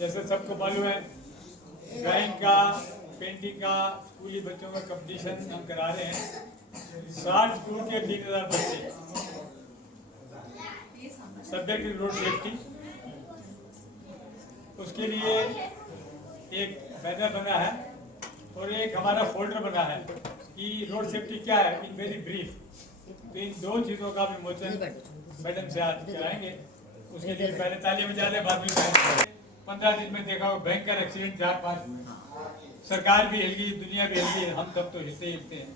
जैसे सबको मालूम है, ड्राइंग का, पेंटिंग का स्कूली बच्चों का कंपटीशन हम करा रहे हैं। 60 स्कूल के 3000 बच्चे। Subject is road safety. उसके लिए एक बैनर बना है और एक हमारा फोल्डर बना है कि रोड सेफ्टी क्या है इन वेरी ब्रीफ। तो इन दो चीज़ों का विमोचन मैडम से आज कराएंगे। उसके लिए पहले तालियां बजा लें, बाद में 15 दिन में देखा भयंकर एक्सीडेंट 4-5 हुए। सरकार भी हिल गई, दुनिया भी हिल गई, हम तब तो हिलते हैं।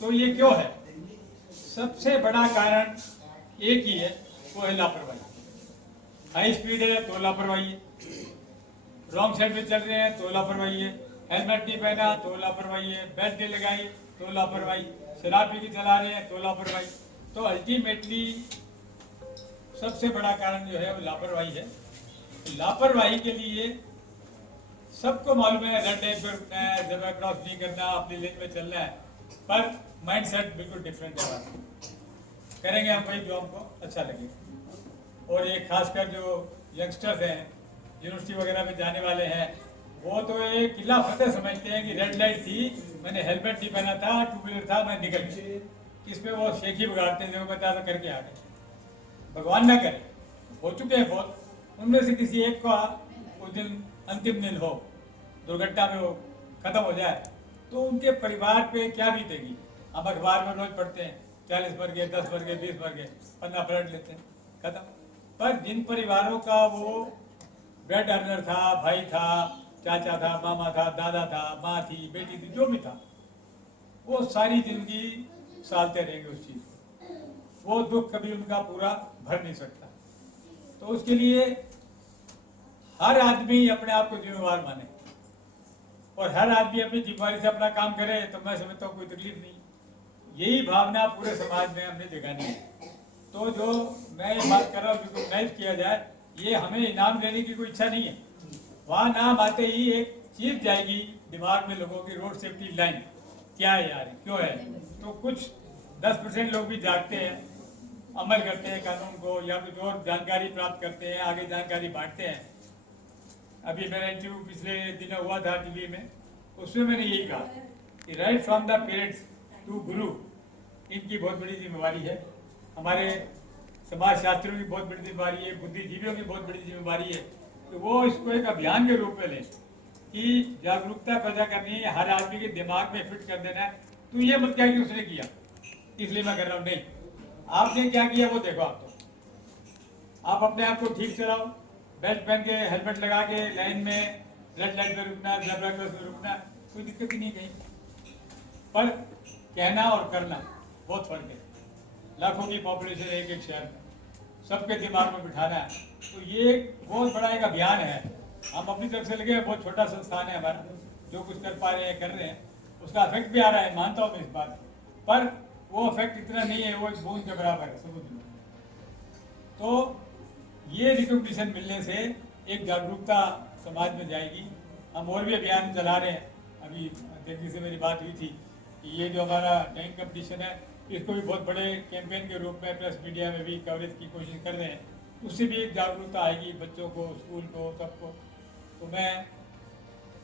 तो ये क्यों है? सबसे बड़ा कारण एक ही है, वो है लापरवाही। हाई स्पीड है तो लापरवाही है, रॉन्ग साइड में चल रहे हैं तो लापरवाही है, हेलमेट नहीं पहना तो लापरवाही है, बेल्ट नहीं लगाई तो लापरवाही, शराब पी के चला रहे हैं तो लापरवाही। तो अल्टीमेटली सबसे बड़ा कारण जो है वो लापरवाही है। लापरवाही के लिए सबको मालूम है रेड लाइट पर रुकना है, ज़ेब्रा क्रॉस नहीं करना, अपनी लेन में चलना है, पर माइंडसेट बिल्कुल डिफरेंट है। करेंगे हम वही जो हमको अच्छा लगे। और ये खासकर जो यंगस्टर्स हैं, यूनिवर्सिटी वगैरह में जाने वाले हैं, वो तो एक किला फतेह समझते हैं कि रेड लाइट थी, मैंने हेलमेट नहीं पहना था, 2 व्हीलर था, मैं निकल गया। इस पर वो शेखी बिगाड़ते हैं, जो बता करके आ गए। भगवान ना करे, हो चुके हैं बहुत, उनमें से किसी एक का उस दिन अंतिम दिन हो, दुर्घटना में वो खत्म हो जाए, तो उनके परिवार पे क्या बीतेगी। हम अखबार में रोज पढ़ते हैं 40 मर गए, 10 मर गए, 20 मर गए, पन्ना पलट लेते हैं, खत्म। पर जिन परिवारों का वो ब्रेड अर्नर था, भाई था, चाचा था, मामा था, दादा था, माँ थी, बेटी थी, जो भी था, वो सारी जिंदगी सालते रहेंगे उस चीज़ को। वो दुख कभी उनका पूरा भर नहीं सकता। तो उसके लिए हर आदमी अपने आप को जिम्मेवार माने और हर आदमी अपनी जिम्मेवारी से अपना काम करे, तो मैं समझता हूँ कोई तकलीफ नहीं। यही भावना पूरे समाज में हमने जगानी है। तो जो मैं ये बात कर रहा हूँ, जिसको मैच किया जाए, ये हमें इनाम देने की कोई इच्छा नहीं है। वहाँ नाम आते ही एक चीज जाएगी दिमाग में लोगों की, रोड सेफ्टी लाइन क्या है यार, क्यों है। तो कुछ 10% लोग भी जागते हैं, अमल करते हैं कानून को, या कुछ और जानकारी प्राप्त करते हैं, आगे जानकारी बांटते हैं। अभी मेरा इंटरव्यू पिछले दिनों हुआ था टीवी में, उसमें मैंने यही कहा कि right from the parents to guru, इनकी बहुत बड़ी जिम्मेवारी है। हमारे समाज शास्त्रियों की बहुत बड़ी जिम्मेवारी है, बुद्धिजीवियों की बहुत बड़ी जिम्मेवारी है कि वो इसको एक अभियान के रूप में लें कि जागरूकता पैदा करनी है, हर आदमी के दिमाग में फिट कर देना है। तो ये मत क्या कि उसने किया इसलिए मैं कर रहा हूँ, नहीं, आपने क्या किया वो देखो। आप अपने आप को ठीक चलाओ, बेल्ट पहन के, हेलमेट लगा के, लाइन में रेड लाइट पर रुकना, ज़ेब्रा क्रॉस पर रुकना, कोई दिक्कत ही नहीं कहीं। पर कहना और करना बहुत फर्क है। लाखों की पॉपुलेशन है एक शहर में, सबके दिमाग में बिठाना है, तो ये बहुत बड़ा एक अभियान है। हम अपनी तरफ से लगे, बहुत छोटा संस्थान है हमारा, जो कुछ कर पा रहे हैं कर रहे हैं, उसका इफेक्ट भी आ रहा है, मानता हूँ मैं इस बात को, पर वो इफेक्ट इतना नहीं है, वो एक बूंद के बराबर है समुद्र में। तो ये रिकॉग्निशन मिलने से एक जागरूकता समाज में जाएगी। हम और भी अभियान चला रहे हैं। अभी अध्यक्ष से मेरी बात हुई थी कि ये जो हमारा ड्राइंग कंपटीशन है, इसको भी बहुत बड़े कैंपेन के रूप में प्रेस मीडिया में भी कवरेज की कोशिश कर रहे हैं। उससे भी एक जागरूकता आएगी बच्चों को, स्कूल को, सबको। तो मैं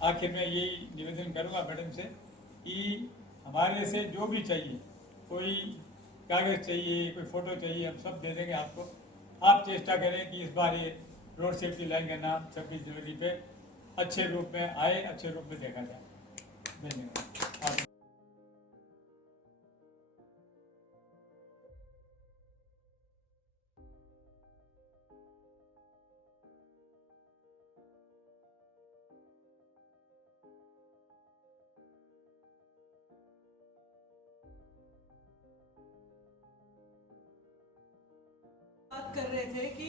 आखिर में यही निवेदन करूँगा मैडम से कि हमारे से जो भी चाहिए, कोई कागज़ चाहिए, कोई फ़ोटो चाहिए, हम सब दे देंगे आपको। आप चेष्टा करें कि इस बार ये रोड सेफ्टी लाइन का नाम 26 जनवरी पे अच्छे रूप में आए, अच्छे रूप में देखा जाए। धन्यवाद। बात कर रहे थे कि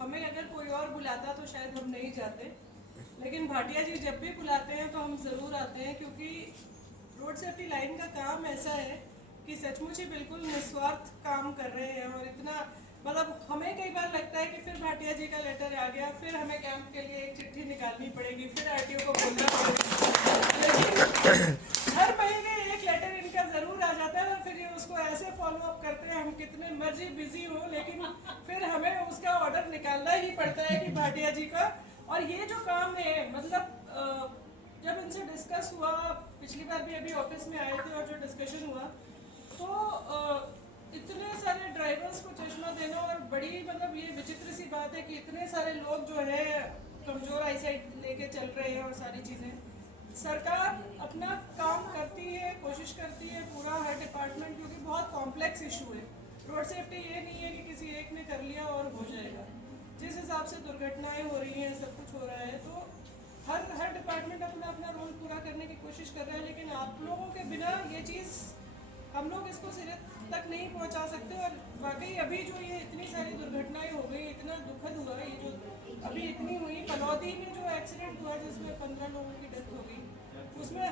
हमें अगर कोई और बुलाता तो शायद हम नहीं जाते, लेकिन भाटिया जी जब भी बुलाते हैं तो हम ज़रूर आते हैं, क्योंकि रोड सेफ्टी लाइन का काम ऐसा है कि सचमुच ही बिल्कुल निस्वार्थ काम कर रहे हैं। और इतना मतलब हमें कई बार लगता है कि फिर भाटिया जी का लेटर आ गया, फिर हमें कैंप के लिए एक चिट्ठी निकालनी पड़ेगी, फिर आरटीओ को बोलना पड़ेगा, लेकिन हर महीने एक लेटर इनका ज़रूर आ जाता है और फिर ये उसको ऐसे फॉलो अप करते हैं। हम कितने मर्जी बिजी हो, लेकिन फिर हमें उसका ऑर्डर निकालना ही पड़ता है कि भाटिया जी का। और ये जो काम है मतलब जब इनसे डिस्कस हुआ, पिछली बार भी अभी ऑफिस में आए थे और जो डिस्कशन हुआ, तो इतने सारे ड्राइवर्स को चश्मा देना, और बड़ी मतलब ये विचित्र सी बात है कि इतने सारे लोग जो है कमज़ोर आईसाइट लेके चल रहे हैं और सारी चीज़ें। सरकार अपना काम करती है, कोशिश करती है पूरा हर डिपार्टमेंट, क्योंकि बहुत कॉम्प्लेक्स इशू है। रोड सेफ्टी ये नहीं है कि किसी एक ने कर लिया और हो जाएगा। जिस हिसाब से दुर्घटनाएं हो रही हैं, सब कुछ हो रहा है, तो हर डिपार्टमेंट अपना अपना रोल पूरा करने की कोशिश कर रहा है। लेकिन आप लोगों के बिना ये चीज़ हम लोग इसको सिरे तक नहीं पहुंचा सकते। और वाकई अभी जो ये इतनी सारी दुर्घटनाएं हो गई, इतना दुखद हुआ ये जो अभी इतनी हुई। फलौदी में जो एक्सीडेंट हुआ जिसमें 15 लोगों की डेथ हो गई, उसमें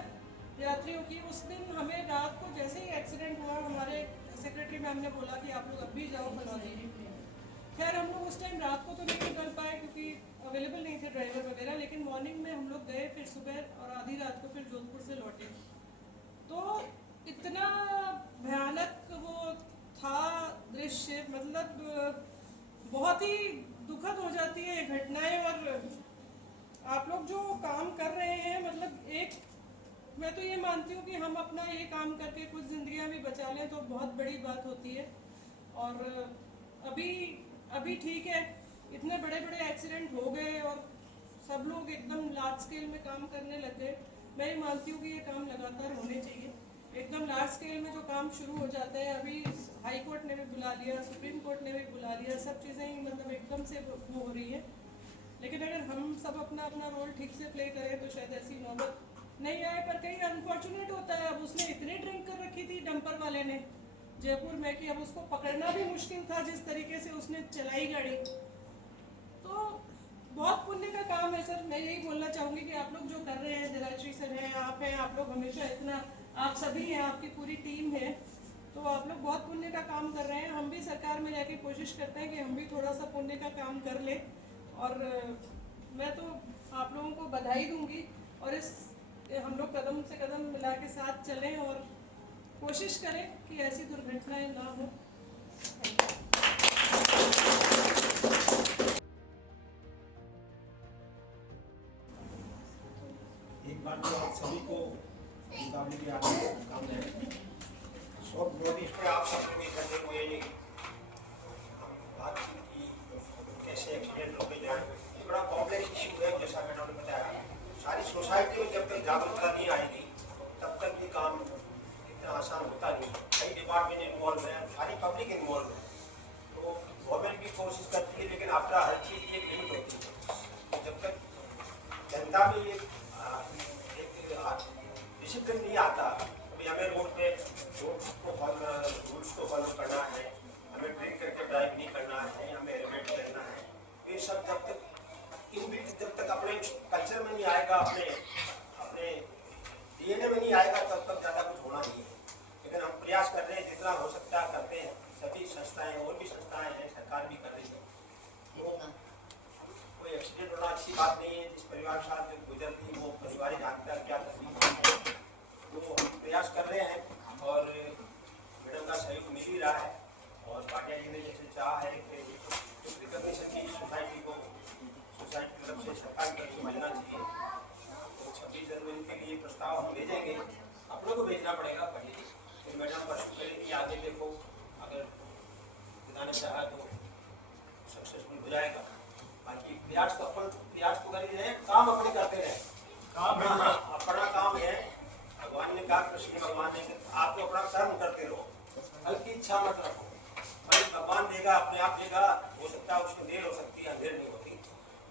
यात्रियों की, उस दिन हमें रात को जैसे ही एक्सीडेंट हुआ, हमारे सेक्रेटरी मैम ने बोला कि आप लोग अब भी जाओ फलौदी। खैर हम लोग उस टाइम रात को तो नहीं निकल पाए क्योंकि अवेलेबल नहीं थे ड्राइवर वगैरह, लेकिन मॉर्निंग में हम लोग गए, फिर सुबह और आधी रात को फिर जोधपुर से लौटे। तो इतना भयानक वो था दृश्य, मतलब बहुत ही दुखद हो जाती है ये घटनाएं। और आप लोग जो काम कर रहे हैं, मतलब एक मैं तो ये मानती हूँ कि हम अपना ये काम करके कुछ जिंदगियां भी बचा लें तो बहुत बड़ी बात होती है। और अभी ठीक है, इतने बड़े बड़े एक्सीडेंट हो गए और सब लोग एकदम लार्ज स्केल में काम करने लग गए। मैं ये मानती हूँ कि ये काम लगातार होने चाहिए। एकदम लार्ज स्केल में जो काम शुरू हो जाता है, अभी हाई कोर्ट ने भी बुला लिया, सुप्रीम कोर्ट ने भी बुला लिया, सब चीज़ें ही मतलब एकदम से वो हो रही है। लेकिन अगर हम सब अपना अपना रोल ठीक से प्ले करें तो शायद ऐसी नौबत नहीं आए। पर कहीं अनफॉर्चुनेट होता है, अब उसने इतनी ड्रिंक कर रखी थी डंपर वाले ने जयपुर में कि अब उसको पकड़ना भी मुश्किल था जिस तरीके से उसने चलाई गाड़ी। तो बहुत पुण्य का काम है सर। मैं यही बोलना चाहूँगी कि आप लोग जो कर रहे हैं, दिलाश्री सर हैं, आप लोग हमेशा इतना, आप सभी हैं, आपकी पूरी टीम है, तो आप लोग बहुत पुण्य का काम कर रहे हैं। हम भी सरकार में जाके कोशिश करते हैं कि हम भी थोड़ा सा पुण्य का काम कर लें। और मैं तो आप लोगों को बधाई दूंगी और इस हम लोग कदम से कदम मिला के साथ चलें और कोशिश करें कि ऐसी दुर्घटनाएं ना हो। एक बार तो आप सभी को दीपावली की हार्दिक शुभकामनाएं। सब नोटिस पे आप सबको भी करने को ये हम बातचीत की कैसे एक्सीडेंट रोके जाए। ये बड़ा कॉम्प्लेक्स इशू है, जैसा मैडम ने बताया। सारी सोसाइटी में जब तक जागरूकता नहीं आएगी तब तक ये काम इतना आसान होता नहीं है। कई डिपार्टमेंट इन्वॉल्व है, सारी पब्लिक इन्वॉल्व है, तो गवर्नमेंट भी कोशिश करती है, लेकिन आफ्टर हर चीज़ की एक लिमिट होती है। जब तक जनता में एक डिसिप्लिन नहीं आता, अभी हमें रोड पे रूल्स को फॉलो करना है, हमें ड्रिंक करके ड्राइव नहीं करना है, हमें हेलमेट पहनना है, ये सब जब तक जब तक अपने कल्चर में नहीं आएगा, अपने डीएनए में नहीं आएगा, तब तक ज़्यादा कुछ होना नहीं है। लेकिन हम प्रयास कर रहे हैं, जितना हो सकता है करते हैं। सभी संस्थाएं, और भी संस्थाएं हैं, सरकार भी कर रही है। तो कोई एक्सीडेंट होना अच्छी बात नहीं है। जिस परिवार के साथ जो गुजरती वो परिवार ही जानता है क्या तकलीफ है। तो हम प्रयास कर रहे हैं और मैडम का सहयोग मिल ही रहा है। और भाटिया जी ने जैसे चाहा है कि रिकॉग्निशन की सोसाइटी को, सोसाइटी की तरफ से, सरकार की तरफ से मिलना चाहिए, तो 26 जनवरी के लिए प्रस्ताव हम भेजेंगे। आप लोगों को भेजना पड़ेगा पहले, फिर मैडम परसों करेंगी। आगे देखो, अगर खुदा ने चाहा तो सक्सेसफुल हो जाएगा। बाकी प्रयास तो कर ही रहे, काम अपने करते रहे। काम अपना काम है। भगवान ने कहा, कृष्ण भगवान ने, आप तो अपना कर्म करते रहो, फल की इच्छा मत रखो। भाई भगवान देगा, अपने आप देगा। हो सकता है उसको देर हो सकती है, अंधेर नहीं होती।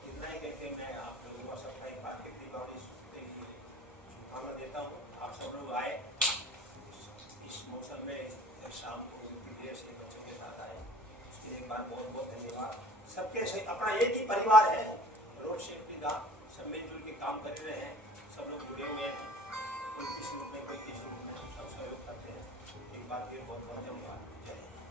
इतना ही कहते मैं आप लोगों को सबका एक बार दीपावली के लिए शुभकामना देता हूँ। आप सब लोग आए इस मौसम में, शाम को इतनी देर से बच्चों के साथ आए, उसके लिए एक बार बहुत बहुत धन्यवाद। सबके से अपना एक ही परिवार है, रोड सेफ्टी का, सब मिलजुल के काम कर रहे हैं, सब लोग जुड़े हुए हैं, कोई किसी रूप में, कोई किसी रूप में, हम सब सहयोग करते हैं। एक बार फिर बहुत बहुत धन्यवाद। जय हिंद।